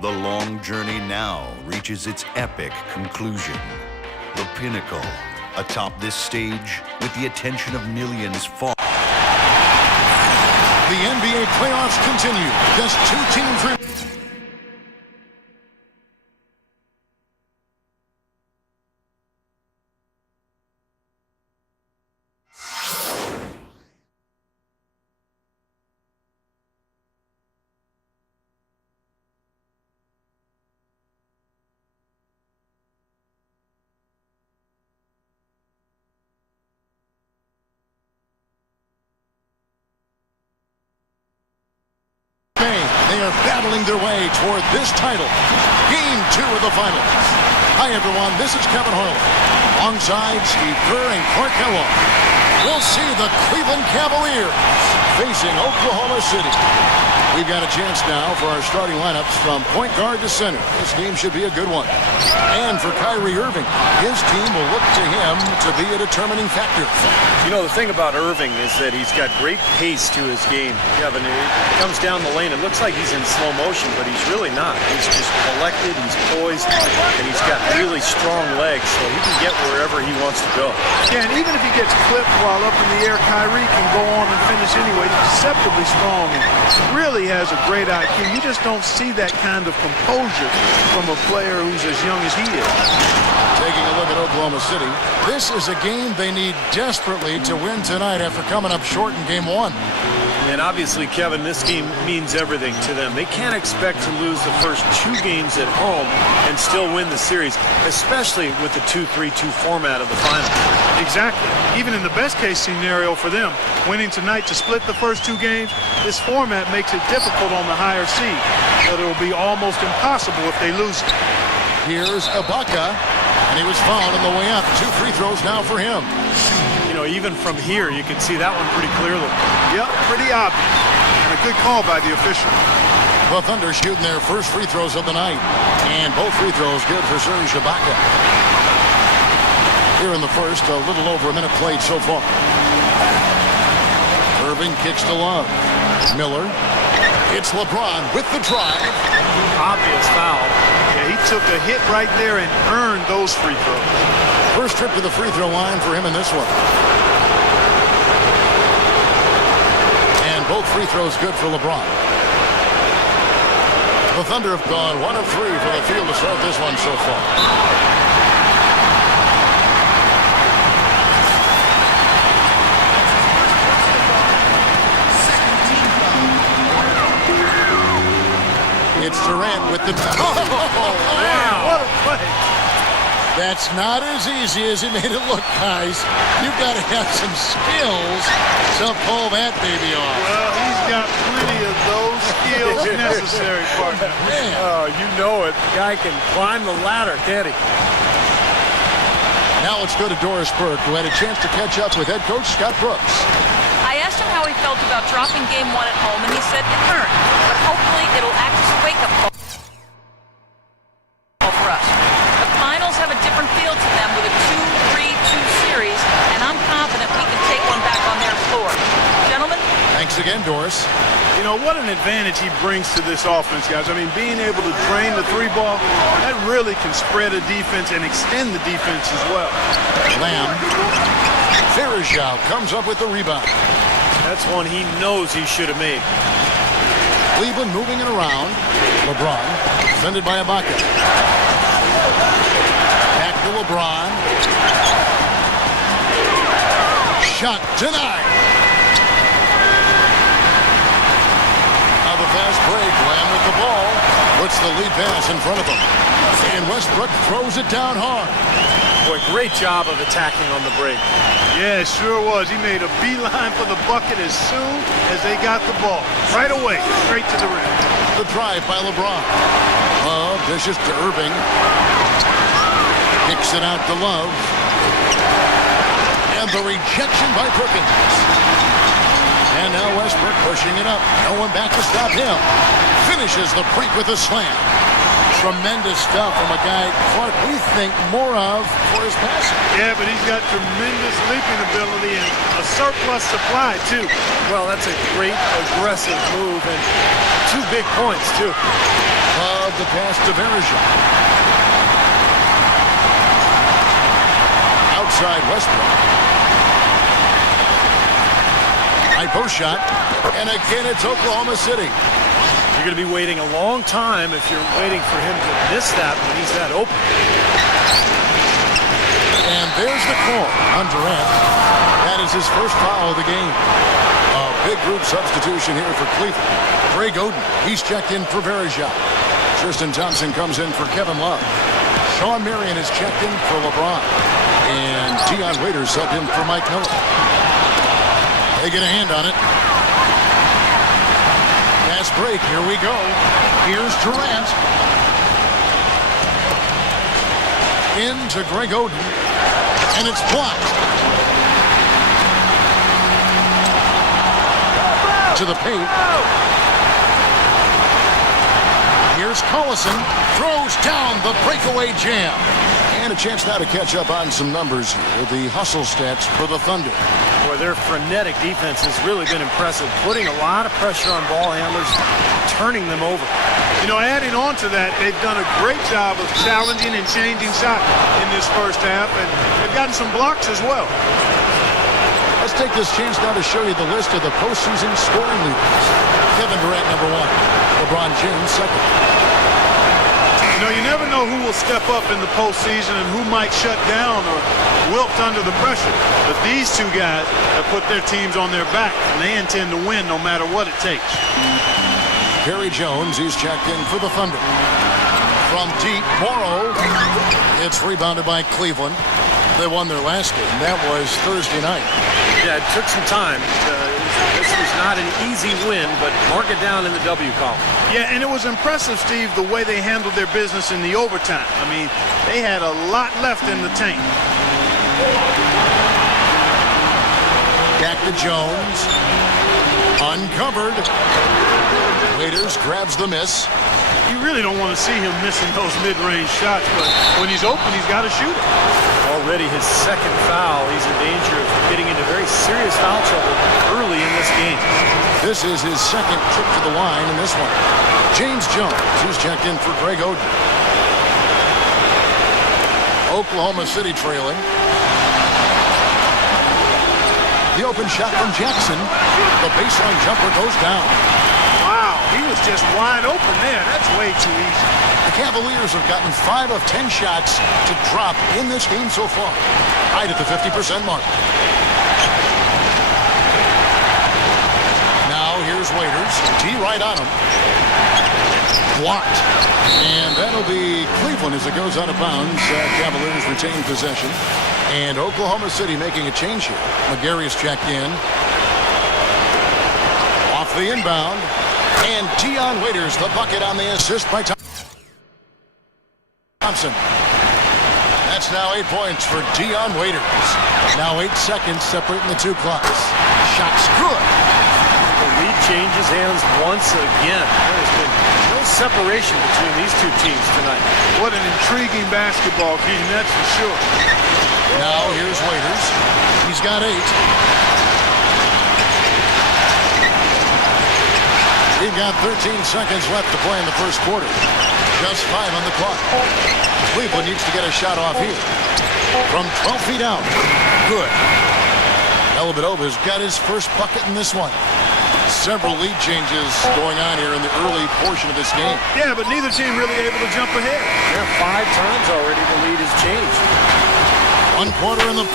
The long journey now reaches its epic conclusion. The pinnacle, atop this stage, with the attention of millions far. The NBA playoffs continue. Just 2 teams remain. They are battling their way toward this title. Game 2 of the finals. Hi, everyone. This is Kevin Harlan. Alongside Steve Kerr and Clark Kellogg. We'll see the Cleveland Cavaliers facing Oklahoma City. We've got a chance now for our starting lineups from point guard to center. This game should be a good one. And for Kyrie Irving, his team will look to him to be a determining factor. You know, the thing about Irving is that he's got great pace to his game. Kevin, he comes down the lane. It looks like he's in slow motion, but he's really not. He's just collected, he's poised, and he's got really strong legs, so he can get wherever he wants to go. Yeah, and even if he gets clipped while up in the air, Kyrie can go on and finish anyway. He's deceptively strong and really has a great IQ. You just don't see that kind of composure from a player who's as young as he is. Taking a look at Oklahoma City, this is a game they need desperately to win tonight after coming up short in game 1. And obviously, Kevin, this game means everything to them. They can't expect to lose the first 2 games at home and still win the series, especially with the 2-3-2 format of the final. Exactly. Even in the best-case scenario for them, winning tonight to split the first 2 games, this format makes it difficult on the higher seed. But it will be almost impossible if they lose it. Here's Ibaka, and he was fouled on the way up. 2 free throws now for him. You know, even from here, you can see that one pretty clearly. Yep, pretty obvious. And a good call by the official. The Thunder shooting their first free throws of the night. And both free throws good for Serge Ibaka. Here in the first, a little over a minute played so far. Irving kicks to Love. Miller. It's LeBron with the drive. Obvious foul. Yeah, he took a hit right there and earned those free throws. First trip to the free throw line for him in this one. And both free throws good for LeBron. The Thunder have gone 1 of 3 for the field to start this one so far. It's Durant with the... Wow, what a play. That's not as easy as he made it look, guys. You've got to have some skills to pull that baby off. Well, he's got plenty of those skills necessary, partner. Man. Oh, you know it. The guy can climb the ladder, can't he? Now let's go to Doris Burke, who had a chance to catch up with head coach Scott Brooks. I asked him how he felt about dropping game 1 at home, and he said it hurt, but hopefully it'll act as a wake-up call for us. The finals have a different feel to them with a 2-3-2 series, and I'm confident we can take one back on their floor. Gentlemen? Thanks again, Doris. You know, what an advantage he brings to this offense, guys. I mean, being able to drain the 3-ball, that really can spread a defense and extend the defense as well. Lamb. Farajao comes up with the rebound. That's one he knows he should have made. Cleveland moving it around. LeBron, defended by Ibaka. Back to LeBron. Shot denied. Now the fast break. Lamb with the ball. Puts the lead pass in front of him. And Westbrook throws it down hard. Boy, great job of attacking on the break. Yeah, it sure was. He made a beeline for the bucket as soon as they got the ball. Right away, straight to the rim. The drive by LeBron. Love dishes to Irving. Kicks it out to Love. And the rejection by Perkins. And now Westbrook pushing it up. No one back to stop him. Finishes the break with a slam. Tremendous stuff from a guy, Clark, we think more of for his passing. Yeah, but he's got tremendous leaping ability and a surplus supply, too. Well, that's a great aggressive move and 2 big points, too. Of the pass to Verja. Outside Westbrook. High post shot. And again, it's Oklahoma City. You're going to be waiting a long time if you're waiting for him to miss that when he's that open. And there's the call on Durant. That is his first foul of the game. A big group substitution here for Cleveland. Greg Oden, he's checked in for Verja. Tristan Thompson comes in for Kevin Love. Sean Marion is checked in for LeBron. And Dion Waiters subbed in for Mike Miller. They get a hand on it. Fast break, here we go. Here's Durant. Into Greg Oden. And it's blocked. To the paint. Here's Collison. Throws down the breakaway jam. And a chance now to catch up on some numbers here. The hustle stats for the Thunder. Boy, their frenetic defense has really been impressive, putting a lot of pressure on ball handlers, turning them over. You know, adding on to that, they've done a great job of challenging and changing shots in this first half, and they've gotten some blocks as well. Let's take this chance now to show you the list of the postseason scoring leaders. Kevin Durant, number 1. LeBron James, 2nd. You know, you never know who will step up in the postseason and who might shut down or wilt under the pressure. But these 2 guys have put their teams on their back, and they intend to win no matter what it takes. Kerry Jones, he's checked in for the Thunder. From deep, Morrow. It's rebounded by Cleveland. They won their last game. That was Thursday night. Yeah, it took some time. This was not an easy win, but mark it down in the W column. Yeah, and it was impressive, Steve, the way they handled their business in the overtime. I mean, they had a lot left in the tank. Back to Jones. Uncovered. Waiters grabs the miss. You really don't want to see him missing those mid-range shots, but when he's open, he's got to shoot it. Already his 2nd foul. He's in danger of getting into very serious foul trouble early in this game. This is his 2nd trip to the line in this one. James Jones, who's checked in for Greg Oden. Oklahoma City trailing. The open shot from Jackson. The baseline jumper goes down. Wow, he was just wide open there. That's way too easy. The Cavaliers have gotten 5 of 10 shots to drop in this game so far. Right at the 50% mark. Now here's Waiters. D right on him. Blocked. And that'll be Cleveland as it goes out of bounds. Cavaliers retain possession. And Oklahoma City making a change here. McGarry's checked in. Off the inbound. And Dion Waiters, the bucket on the assist by Thompson. That's now 8 points for Dion Waiters. Now 8 seconds separating the 2 clocks. Shot's good. The lead changes hands once again. There's been no separation between these 2 teams tonight. What an intriguing basketball game, that's for sure. Now here's Waiters. He's got 8. We've got 13 seconds left to play in the first quarter. Just 5 on the clock. Cleveland needs to get a shot off here. From 12 feet out. Good. Dellavedova's got his first bucket in this one. Several lead changes going on here in the early portion of this game. Yeah, but neither team really able to jump ahead. Yeah, 5 times already the lead has changed. 1 quarter in the...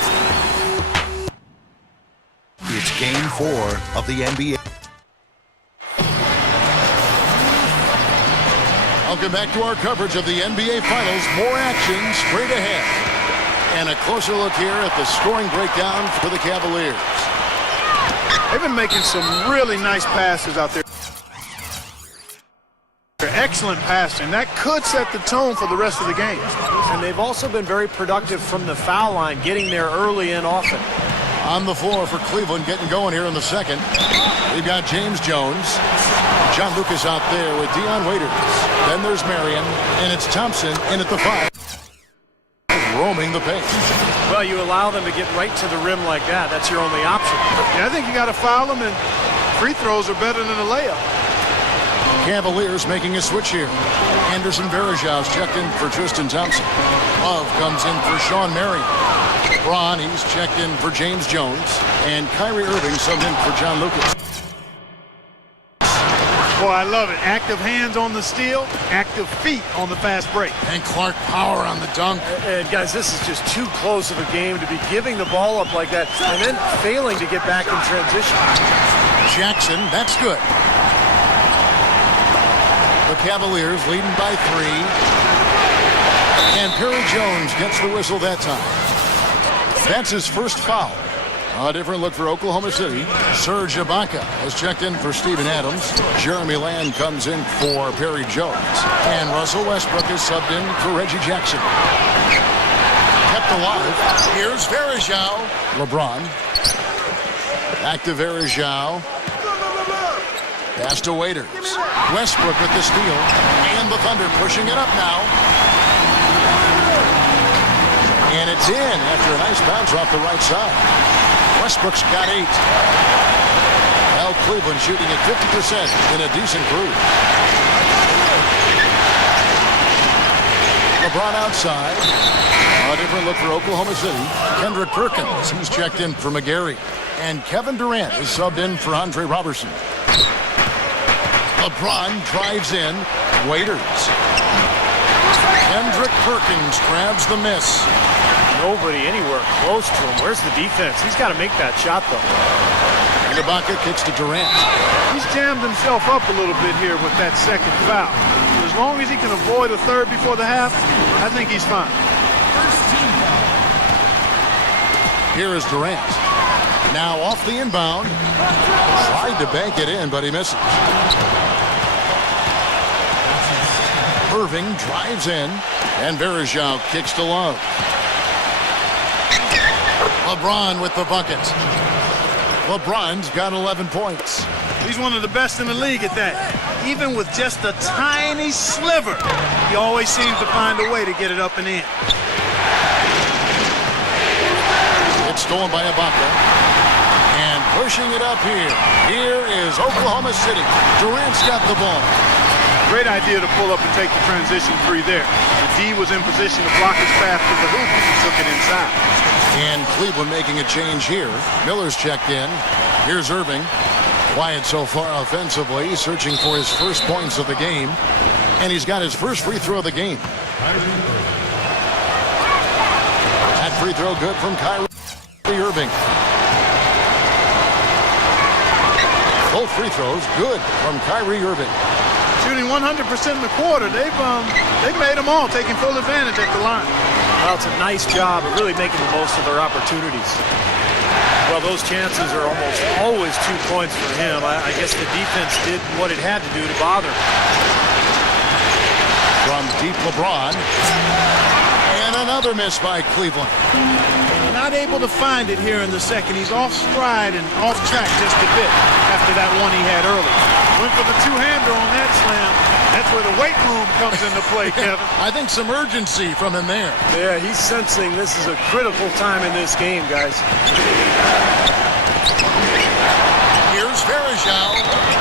It's Game 4 of the NBA. Welcome back to our coverage of the NBA Finals. More action straight ahead. And a closer look here at the scoring breakdown for the Cavaliers. They've been making some really nice passes out there. Excellent passing. That could set the tone for the rest of the game. And they've also been very productive from the foul line, getting there early and often. On the floor for Cleveland, getting going here in the second. We've got James Jones. John Lucas out there with Dion Waiters. Then there's Marion, and it's Thompson in at the 5. Roaming the pace. Well, you allow them to get right to the rim like that. That's your only option. Yeah, I think you got to foul them, and free throws are better than a layup. Cavaliers making a switch here. Anderson Varejau's checked in for Tristan Thompson. Love comes in for Sean Marion. Braun, he's checked in for James Jones. And Kyrie Irving subbed in for John Lucas. Boy, I love it. Active hands on the steal, active feet on the fast break. And Clark power on the dunk. And guys, this is just too close of a game to be giving the ball up like that and then failing to get back in transition. Jackson, that's good. The Cavaliers leading by 3. And Perry Jones gets the whistle that time. That's his first foul. A different look for Oklahoma City. Serge Ibaka has checked in for Steven Adams. Jeremy Lamb comes in for Perry Jones. And Russell Westbrook is subbed in for Reggie Jackson. Kept alive. Here's Varejao. LeBron. Back to Varejao. Pass to Waiters. Westbrook with the steal. And the Thunder pushing it up now. And it's in after a nice bounce off the right side. Westbrook's got 8. Now Cleveland shooting at 50% in a decent groove. LeBron outside. A different look for Oklahoma City. Kendrick Perkins, he's checked in for McGarry. And Kevin Durant is subbed in for Andre Robertson. LeBron drives in. Waiters. Kendrick Perkins grabs the miss. Nobody anywhere close to him. Where's the defense? He's got to make that shot, though. And Ibaka kicks to Durant. He's jammed himself up a little bit here with that second foul. As long as he can avoid a third before the half, I think he's fine. Here is Durant. Now off the inbound. Tried to bank it in, but he misses. Irving drives in, and Varejao kicks to Love. LeBron with the bucket. LeBron's got 11 points. He's one of the best in the league at that. Even with just a tiny sliver, he always seems to find a way to get it up and in. It's stolen by Ibaka. And pushing it up here. Here is Oklahoma City. Durant's got the ball. Great idea to pull up and take the transition 3 there. The D was in position to block his path to the hoop. He took it inside. And Cleveland making a change here. Miller's checked in. Here's Irving. Quiet so far offensively, searching for his first points of the game. And he's got his first free throw of the game. That free throw good from Kyrie Irving. Both free throws good from Kyrie Irving. Shooting 100% in the quarter. They've made them all, taking full advantage at the line. Well, it's a nice job of really making the most of their opportunities. Well, those chances are almost always 2 points for him. I guess the defense did what it had to do to bother him. From deep LeBron. And another miss by Cleveland. Not able to find it here in the second. He's off stride and off track just a bit after that one he had early. Went for the two-hander on that slam. That's where the weight room comes into play, Kevin. I think some urgency from him there. Yeah, he's sensing this is a critical time in this game, guys. Here's Varejao.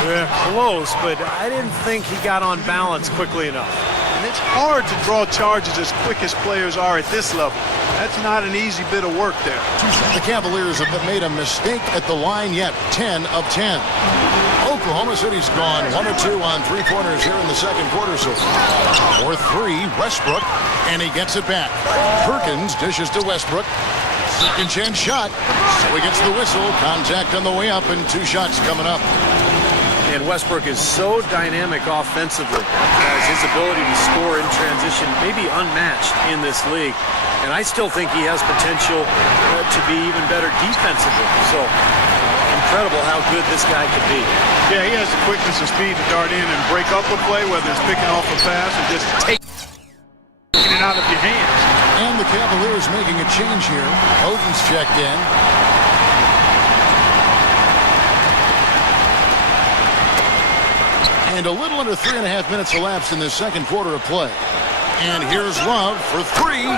Yeah, close, but I didn't think he got on balance quickly enough. And it's hard to draw charges as quick as players are at this level. That's not an easy bit of work there. The Cavaliers have made a mistake at the line yet. 10 of 10. Oklahoma City's gone 1 of 2 on three-pointers here in the second quarter so far. For 3, Westbrook, and he gets it back. Perkins dishes to Westbrook. Second chance shot. So he gets the whistle. Contact on the way up, and 2 shots coming up. And Westbrook is so dynamic offensively. His ability to score in transition may be unmatched in this league. And I still think he has potential to be even better defensively. So incredible how good this guy could be. Yeah, he has the quickness and speed to dart in and break up a play, whether it's picking off a pass or just taking it out of your hands. And the Cavaliers making a change here. Oden's checked in. And a little under 3.5 minutes elapsed in the second quarter of play. And here's Love for three.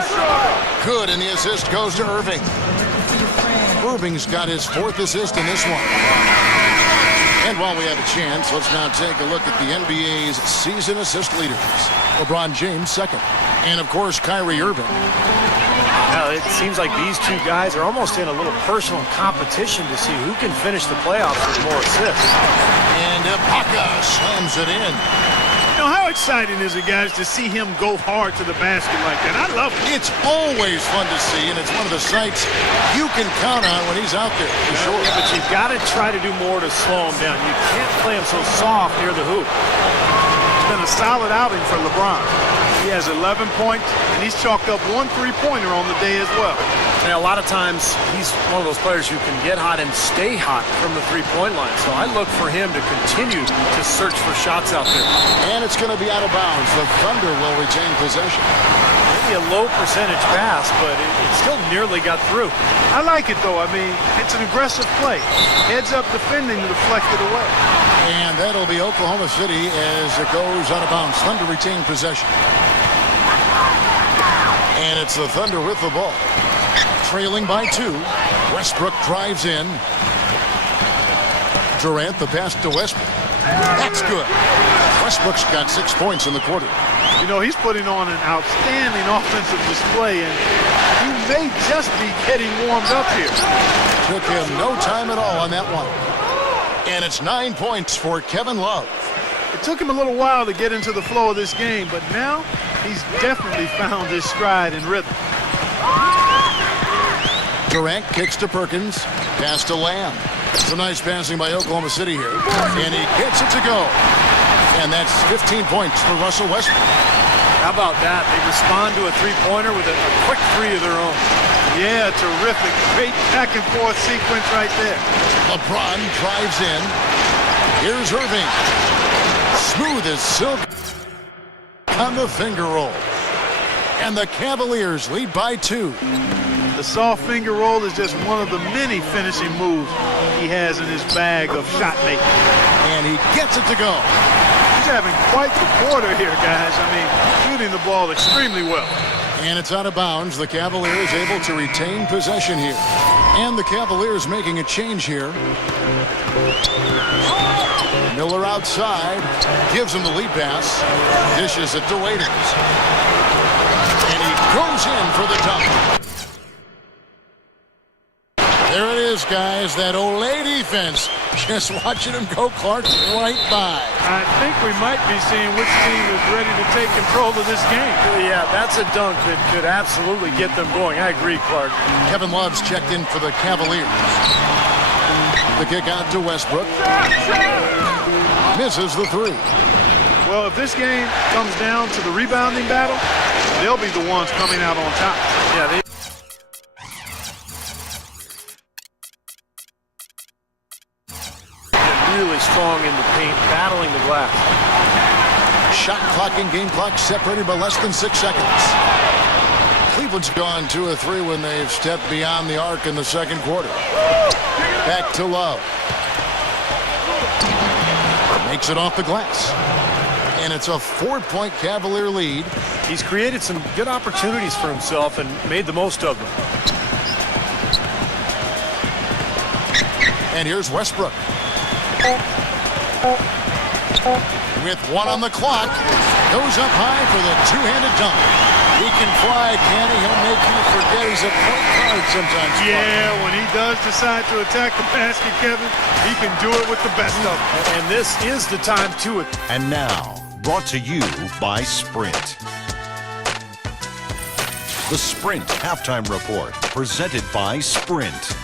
Good, and the assist goes to Irving. Irving's got his fourth assist in this one. And while we have a chance, let's now take a look at the NBA's season assist leaders. LeBron James second. And, of course, Kyrie Irving. Now, it seems like these two guys are almost in a little personal competition to see who can finish the playoffs with more assists. And Paco slams it in. You know, how exciting is it, guys, to see him go hard to the basket like that? I love it. It's always fun to see, and it's one of the sights you can count on when he's out there, for sure. But you've got to try to do more to slow him down. You can't play him so soft near the hoop. It's been a solid outing for LeBron. He has 11 points, and he's chalked up one three-pointer on the day as well. And a lot of times, he's one of those players who can get hot and stay hot from the three-point line. So I look for him to continue to search for shots out there. And it's going to be out of bounds. The Thunder will retain possession. Maybe a low percentage pass, but it still nearly got through. I like it, though. I mean, it's an aggressive play. Heads up defending to deflect it away. And that'll be Oklahoma City as it goes out of bounds. Thunder retain possession. And it's the Thunder with the ball. Trailing by 2. Westbrook drives in. Durant, the pass to Westbrook. That's good. Westbrook's got 6 points in the quarter. You know, he's putting on an outstanding offensive display, and he may just be getting warmed up here. Took him no time at all on that one. And it's 9 points for Kevin Love. It took him a little while to get into the flow of this game, but now he's definitely found his stride and rhythm. Durant kicks to Perkins. Pass to Lamb. Some nice passing by Oklahoma City here. And he gets it to go. And that's 15 points for Russell Westbrook. How about that? They respond to a three-pointer with a quick three of their own. Yeah, terrific. Great back-and-forth sequence right there. LeBron drives in. Here's Irving. Smooth as silk on the finger roll. And the Cavaliers lead by 2. The soft finger roll is just one of the many finishing moves he has in his bag of shot making. And he gets it to go. He's having quite the quarter here, guys. I mean, shooting the ball extremely well. And it's out of bounds. The Cavaliers able to retain possession here. And the Cavaliers making a change here. Miller outside. Gives him the lead pass. Dishes it to Waiters. And he goes in for the dunk. There it is, guys. That Olay defense. Just watching him go, Clark, right by. I think we might be seeing which team is ready to take control of this game. Yeah, that's a dunk that could absolutely get them going. I agree, Clark. Kevin Love's checked in for the Cavaliers. The kick out to Westbrook. Misses the three. Well, if this game comes down to the rebounding battle, they'll be the ones coming out on top. Yeah, they really strong in the paint, battling the glass. Shot clock and game clock separated by less than 6 seconds. Cleveland's gone 2 of 3 when they've stepped beyond the arc in the second quarter. Back to Love. Makes it off the glass. And it's a 4-point Cavalier lead. He's created some good opportunities for himself and made the most of them. And here's Westbrook. With 1 on the clock, goes up high for the two-handed dunk. He can fly, can he? He'll make you forget he's a point guard sometimes. Yeah, when he does decide to attack the basket, Kevin, he can do it with the best of them. And this is the time to it. And now, brought to you by Sprint. The Sprint Halftime Report, presented by Sprint.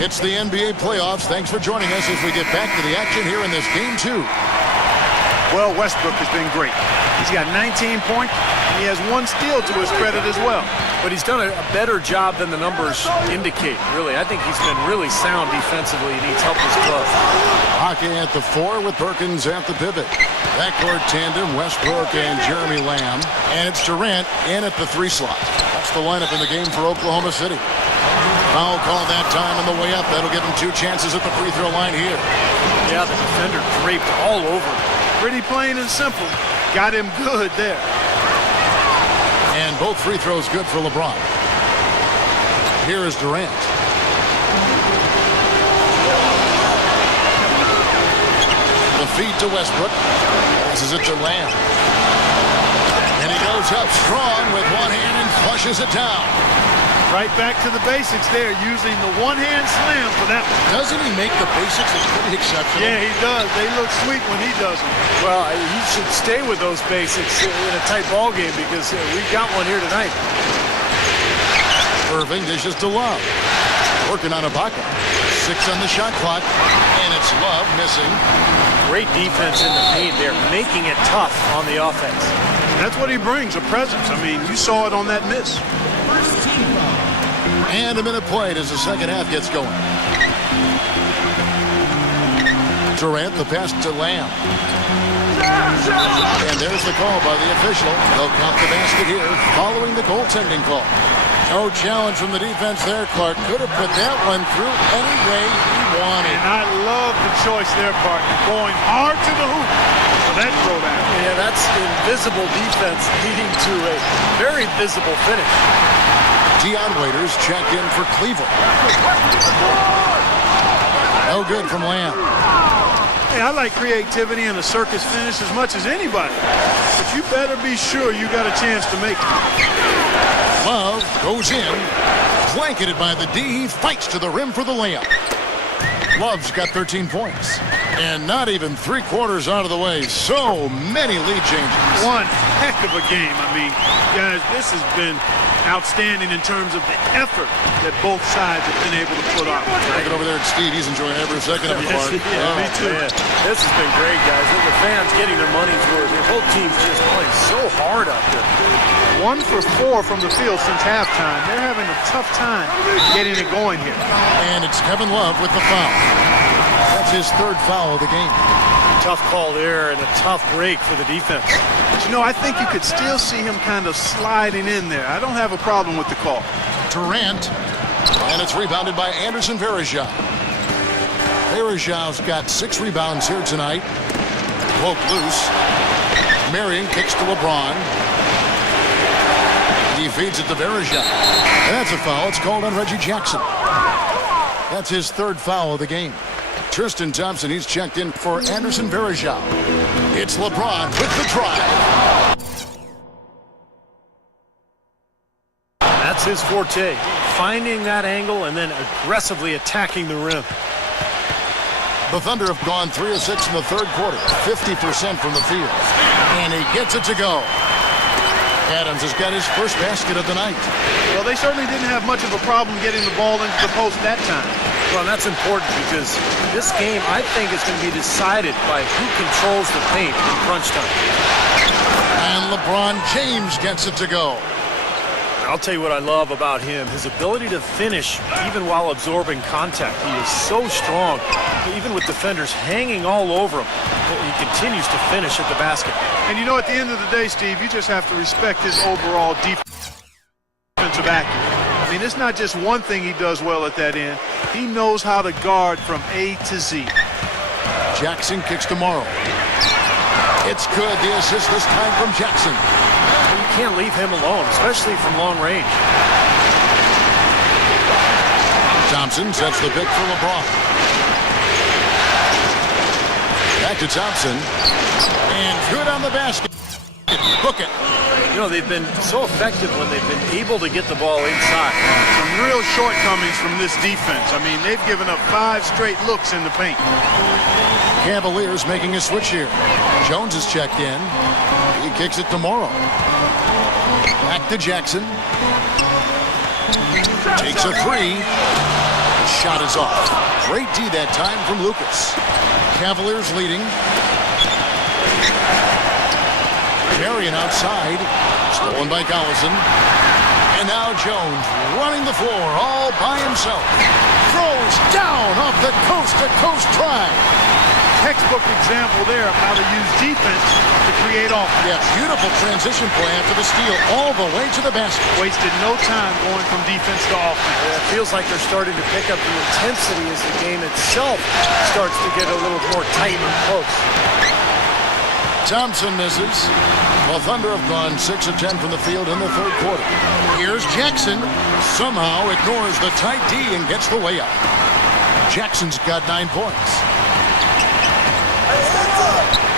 It's the NBA playoffs. Thanks for joining us as we get back to the action here in this game 2. Well, Westbrook has been great. He's got 19 points, and he has 1 steal to his credit as well. But he's done a better job than the numbers indicate, really. I think he's been really sound defensively, and he's helped his club. Hockey at the 4 with Perkins at the pivot. Backcourt tandem, Westbrook and Jeremy Lamb. And it's Durant in at the 3 slot. That's the lineup in the game for Oklahoma City. Foul call that time on the way up. That'll give him 2 chances at the free throw line here. Yeah, the defender draped all over him. Pretty plain and simple. Got him good there. And both free throws good for LeBron. Here is Durant. The feed to Westbrook. Passes it to Lamb. And he goes up strong with one hand and flushes it down. Right back to the basics there, using the one-hand slam for that one. Doesn't he make the basics look pretty exceptional? Yeah, he does. They look sweet when he does them. Well, he should stay with those basics in a tight ball game because we've got one here tonight. Irving dishes to Love. Working on Ibaka. 6 on the shot clock. And it's Love missing. Great defense in the paint there, making it tough on the offense. That's what he brings, a presence. I mean, you saw it on that miss. And a minute played as the second half gets going. Durant, the pass to Lamb. And there's the call by the official. They'll count the basket here following the goaltending call. No challenge from the defense there, Clark. Could have put that one through any way he wanted. And I love the choice there, partner. Going hard to the hoop for that throwdown. Yeah, that's invisible defense leading to a very visible finish. Dion Waiters checked in for Cleveland. No good from Lamb. Hey, I like creativity and a circus finish as much as anybody. But you better be sure you got a chance to make it. Love goes in. Blanketed by the D. He fights to the rim for the layup. Love's got 13 points. And not even 3/4 out of the way. So many lead changes. One heck of a game. I mean, guys, this has been outstanding in terms of the effort that both sides have been able to put on. Looking over there at Steve, he's enjoying every second of it. Yes, yeah, me too. Man, this has been great, guys. The fans getting their money's worth. Both teams just playing so hard out there. 1 for 4 from the field since halftime. They're having a tough time getting it going here. And it's Kevin Love with the foul. That's his 3rd foul of the game. Tough call there and a tough break for the defense. But you know, I think you could still see him kind of sliding in there. I don't have a problem with the call. Durant. And it's rebounded by Anderson Varejao. Varejão's got 6 rebounds here tonight. Woke loose. Marion kicks to LeBron. He feeds it to Varejao. That's a foul. It's called on Reggie Jackson. That's his 3rd foul of the game. Tristan Thompson, he's checked in for Anderson Varejao. It's LeBron with the drive. That's his forte. Finding that angle and then aggressively attacking the rim. The Thunder have gone 3 of 6 in the 3rd quarter. 50% from the field. And he gets it to go. Adams has got his first basket of the night. Well, they certainly didn't have much of a problem getting the ball into the post that time. Well, that's important because this game, I think, is going to be decided by who controls the paint in crunch time. And LeBron James gets it to go. I'll tell you what I love about him, his ability to finish even while absorbing contact. He is so strong, even with defenders hanging all over him. He continues to finish at the basket. And you know, at the end of the day, Steve, you just have to respect his overall defensive accuracy. I mean, it's not just one thing he does well at that end. He knows how to guard from A to Z. Jackson kicks to Morrow. It's good. The assist this time from Jackson. You can't leave him alone, especially from long range. Thompson sets the pick for LeBron. Back to Thompson. And good on the basket. Book it. You know, they've been so effective when they've been able to get the ball inside. Some real shortcomings from this defense. I mean, they've given up 5 straight looks in the paint. Cavaliers making a switch here. Jones is checked in. He kicks it to Morrow. Back to Jackson. Takes a 3. Shot is off. Great D that time from Lucas. Cavaliers leading. Marion outside. Stolen by Collison. And now Jones running the floor all by himself. Throws down off the coast-to-coast drive. textbook example there of how to use defense to create offense. Yeah, beautiful transition play after the steal all the way to the basket. Wasted no time going from defense to offense. Yeah, it feels like they're starting to pick up the intensity as the game itself starts to get a little more tight and close. Thompson misses. The Thunder have gone 6 of 10 from the field in the third quarter. Here's Jackson. Somehow ignores the tight D and gets the layup. Jackson's got 9 points.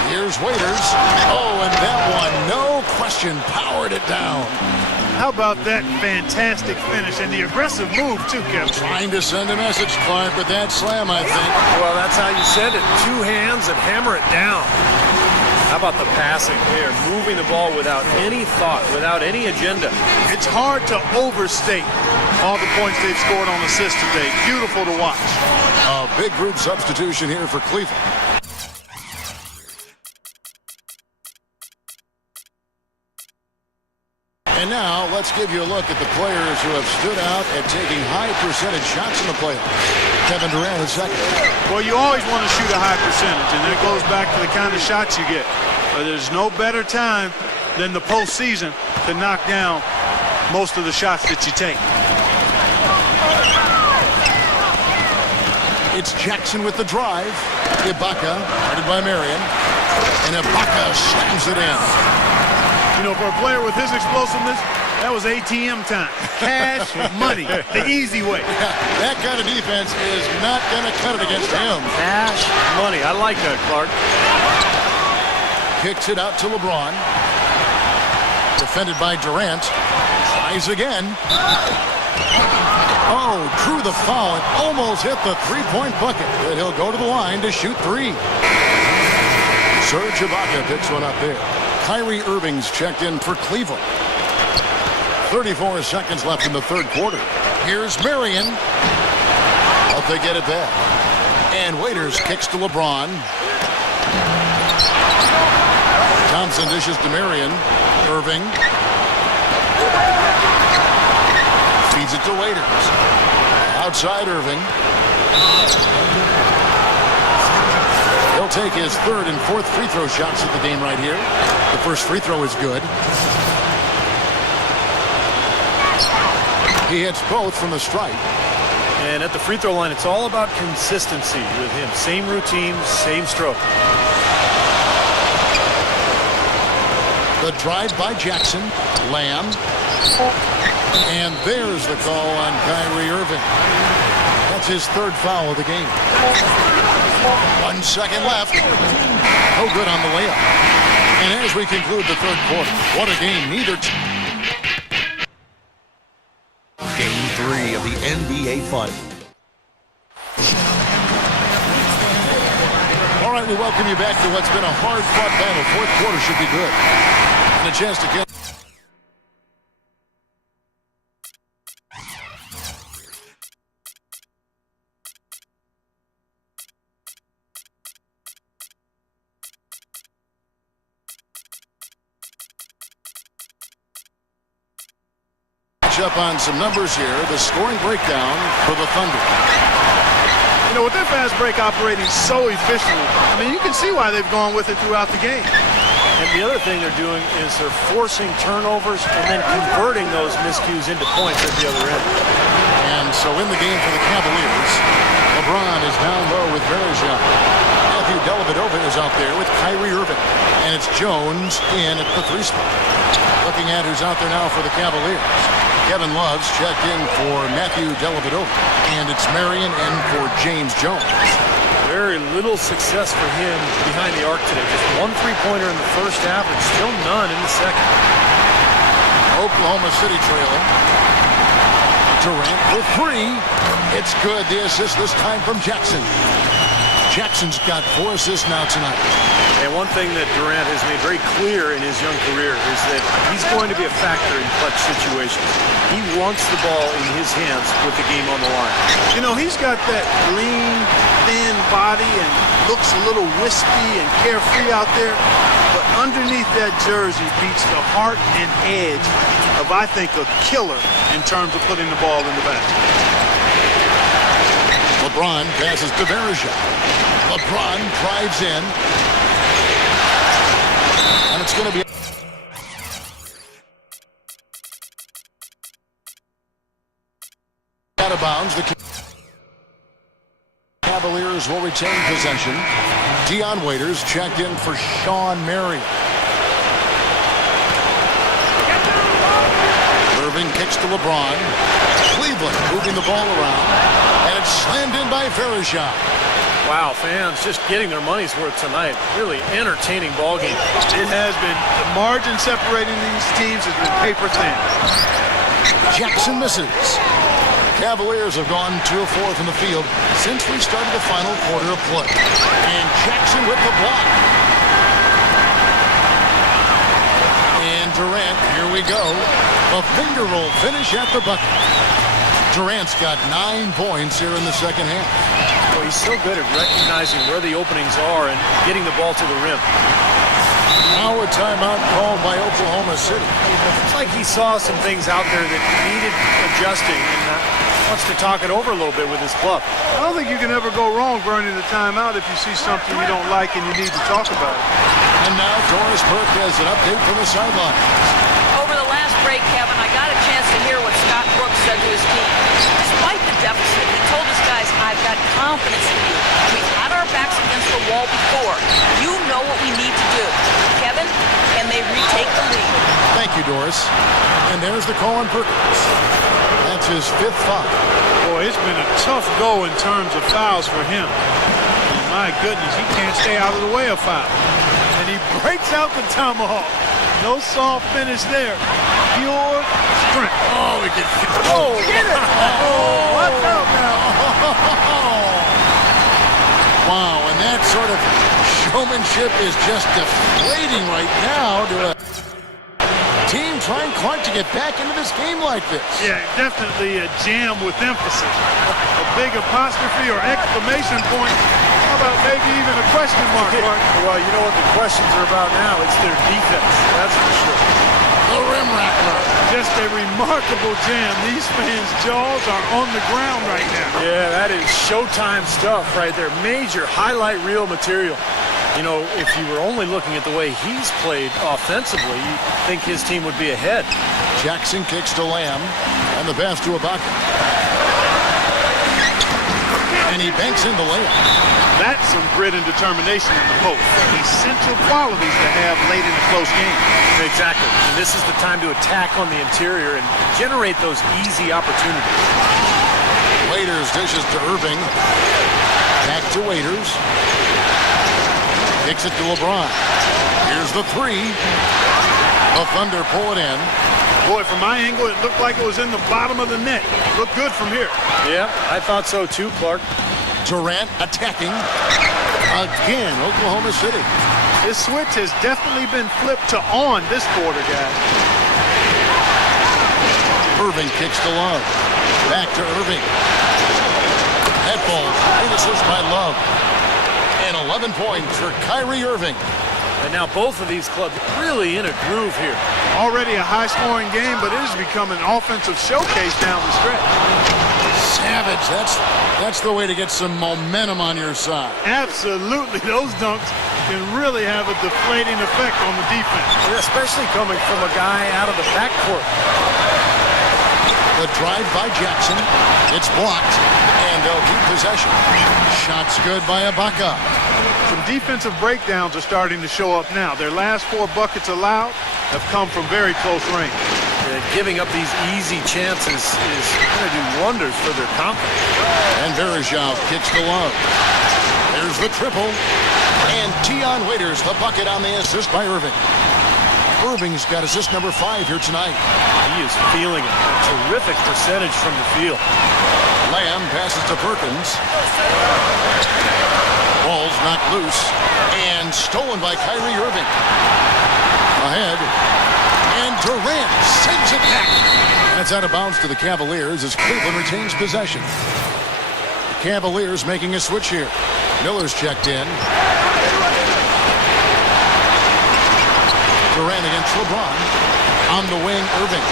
Here's Waiters. Oh, and that one, no question, powered it down. How about that fantastic finish and the aggressive move, too, Kevin? Trying to send a message, Clark, with that slam, I think. Well, that's how you send it. 2 hands and hammer it down. How about the passing there? Moving the ball without any thought, without any agenda. It's hard to overstate all the points they've scored on assists today. Beautiful to watch. A big group substitution here for Cleveland. And now let's give you a look at the players who have stood out at taking high percentage shots in the playoffs. Kevin Durant is second. Well, you always want to shoot a high percentage, and that goes back to the kind of shots you get. But there's no better time than the postseason to knock down most of the shots that you take. It's Jackson with the drive. Ibaka, guarded by Marion. And Ibaka slams it in. You know, for a player with his explosiveness, that was ATM time. Cash money, the easy way. That kind of defense is not going to cut it against him. Cash money. I like that, Clark. Kicks it out to LeBron. Defended by Durant. Tries again. Oh, drew the foul and almost hit the three-point bucket. But he'll go to the line to shoot 3. Serge Ibaka picks one up there. Kyrie Irving's checked in for Cleveland. 34 seconds left in the third quarter. Here's Marion. But they get it back. And Waiters kicks to LeBron. Thompson dishes to Marion. Irving. Feeds it to Waiters. Outside Irving. He'll take his third and fourth free throw shots at the game right here. The first free throw is good. He hits both from the stripe. And at the free throw line, it's all about consistency with him. Same routine, same stroke. The drive by Jackson. Lamb. And there's the call on Kyrie Irving. That's his third foul of the game. 1 second left. No good on the layup. And as we conclude the third quarter, what a game. Neither team. Game 3 of the NBA Finals. All right, we welcome you back to what's been a hard-fought battle. Fourth quarter should be good. And a chance to get... up on some numbers here. The scoring breakdown for the Thunder. You know, with their fast break operating so efficiently, I mean, you can see why they've gone with it throughout the game. And the other thing they're doing is they're forcing turnovers and then converting those miscues into points at the other end. And so in the game for the Cavaliers, LeBron is down low with Bergeron. Matthew Dellavedova is out there with Kyrie Irving. And it's Jones in at the 3 spot. Looking at who's out there now for the Cavaliers. Kevin Love's checked in for Matthew Dellavedova. And it's Marion in for James Jones. Very little success for him behind the arc today. Just 1 3-pointer in the first half and still none in the second. Oklahoma City trailing. Durant for 3. It's good. The assist this time from Jackson. Jackson's got 4 assists now tonight. And one thing that Durant has made very clear in his young career is that he's going to be a factor in clutch situations. He wants the ball in his hands with the game on the line. You know, he's got that lean, thin body and looks a little wispy and carefree out there. But underneath that jersey beats the heart and edge of, I think, a killer in terms of putting the ball in the basket. LeBron passes to Verija. LeBron drives in. And it's going to be out of bounds. The Cavaliers will retain possession. Dion Waiters checked in for Sean Marion. Irving kicks to LeBron. Cleveland moving the ball around. And it's slammed in by Verija. Wow, fans just getting their money's worth tonight. Really entertaining ball game. It has been. The margin separating these teams has been paper thin. Jackson misses. Cavaliers have gone 2 of 4 from the field since we started the final quarter of play. And Jackson with the block. And Durant, here we go. A finger roll finish at the bucket. Durant's got 9 points here in the second half. Well, he's so good at recognizing where the openings are and getting the ball to the rim. Now a timeout called by Oklahoma City. It's like he saw some things out there that needed adjusting and wants to talk it over a little bit with his club. I don't think you can ever go wrong burning the timeout if you see something you don't like and you need to talk about it. And now Doris Burke has an update from the sideline. Over the last break, Kevin, I got a chance to hear what Scott Brooks said to his team. Despite the deficit, he told his guys, I've got confidence in you. We've had our backs against the wall before. You know what we need to do. Kevin, can they retake the lead? Thank you, Doris. And there's the call on Perkins. That's his 5th foul. Boy, it's been a tough go in terms of fouls for him. And my goodness, he can't stay out of the way of foul. And he breaks out the tomahawk. No soft finish there. Pure strength. Oh, we can. Oh, get it! Oh, watch out now. Wow, and that sort of showmanship is just deflating right now to a team trying hard to get back into this game like this. Yeah, definitely a jam with emphasis. A big apostrophe or exclamation point. How about maybe even a question mark, Mark? Well, you know what the questions are about now? It's their defense, that's for sure. The rim rattler. Just a remarkable jam. These fans' jaws are on the ground right now. Yeah, that is Showtime stuff right there. Major highlight reel material. You know, if you were only looking at the way he's played offensively, you'd think his team would be ahead. Jackson kicks to Lamb, and the pass to Ibaka. And he banks in the layup. That's some grit and determination in the post. Essential qualities to have late in a close game. Exactly. And this is the time to attack on the interior and generate those easy opportunities. Waiters dishes to Irving. Back to Waiters. Kicks it to LeBron. Here's the 3. The Thunder pull it in. Boy, from my angle, it looked like it was in the bottom of the net. Looked good from here. Yeah, I thought so too, Clark. Durant attacking. Again, Oklahoma City. This switch has definitely been flipped to on this quarter, guys. Irving kicks to Love. Back to Irving. That ball. Great assist by Love. And 11 points for Kyrie Irving. And now both of these clubs really in a groove here. Already a high-scoring game, but it has become an offensive showcase down the stretch. Savage. That's the way to get some momentum on your side. Absolutely. Those dunks can really have a deflating effect on the defense. Especially coming from a guy out of the backcourt. The drive by Jackson. It's blocked, and they'll keep possession. Shots good by Ibaka. Some defensive breakdowns are starting to show up now. Their last 4 buckets allowed have come from very close range. Giving up these easy chances is going to do wonders for their confidence. And Verija kicks to Love. There's the triple. And Dion Waiters, the bucket on the assist by Irving. Irving's got assist number 5 here tonight. He is feeling it. A terrific percentage from the field. Lamb passes to Perkins. Ball's knocked loose and stolen by Kyrie Irving. Ahead. And Durant sends it back. That's out of bounds to the Cavaliers as Cleveland retains possession. The Cavaliers making a switch here. Miller's checked in. Durant against LeBron. On the wing, Irving.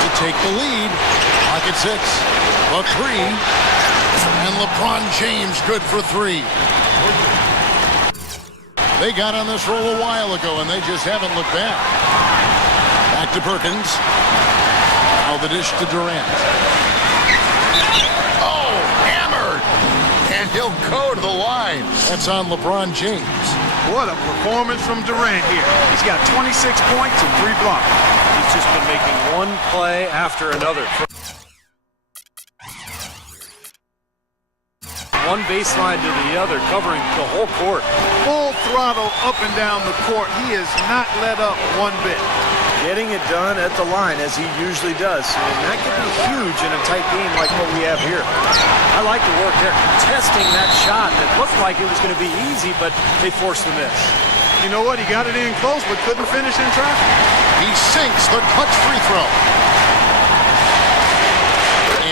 To take the lead. Pocket 6. A 3. And LeBron James good for 3. They got on this roll a while ago, and they just haven't looked back. Back to Perkins. Now the dish to Durant. Oh, hammered! And he'll go to the line. That's on LeBron James. What a performance from Durant here. He's got 26 points and 3 blocks. He's just been making one play after another. One baseline to the other, covering the whole court. Full throttle up and down the court. He has not let up one bit. Getting it done at the line as he usually does. And that could be huge in a tight game like what we have here. I like the work there, contesting that shot that looked like it was going to be easy, but they forced the miss. You know what? He got it in close, but couldn't finish in traffic. He sinks the clutch free throw.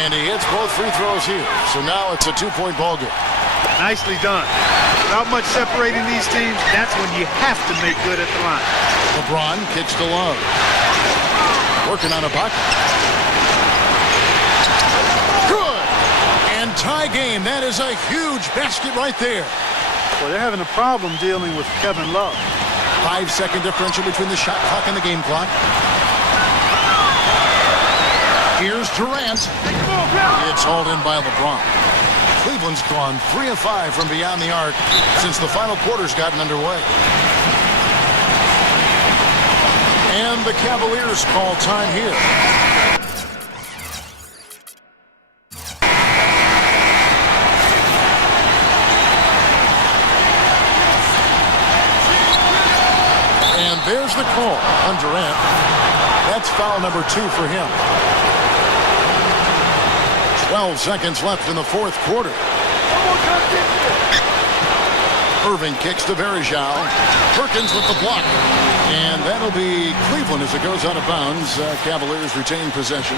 And he hits both free throws here. So now it's a 2-point ball game. Nicely done. Without much separating these teams, that's when you have to make good at the line. LeBron kicks to Love. Working on a bucket. Good. And tie game. That is a huge basket right there. Well, they're having a problem dealing with Kevin Love. 5-second differential between the shot clock and the game clock. Here's Durant. It's hauled in by LeBron. Cleveland's gone 3 of 5 from beyond the arc since the final quarter's gotten underway. And the Cavaliers call time here. And there's the call on Durant. That's foul number 2 for him. 12 seconds left in the fourth quarter. Irving kicks to Varejao. Perkins with the block. And that'll be Cleveland as it goes out of bounds. Cavaliers retain possession.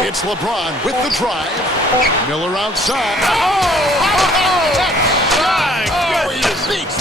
It's LeBron with the drive. Miller outside. Oh, he just beats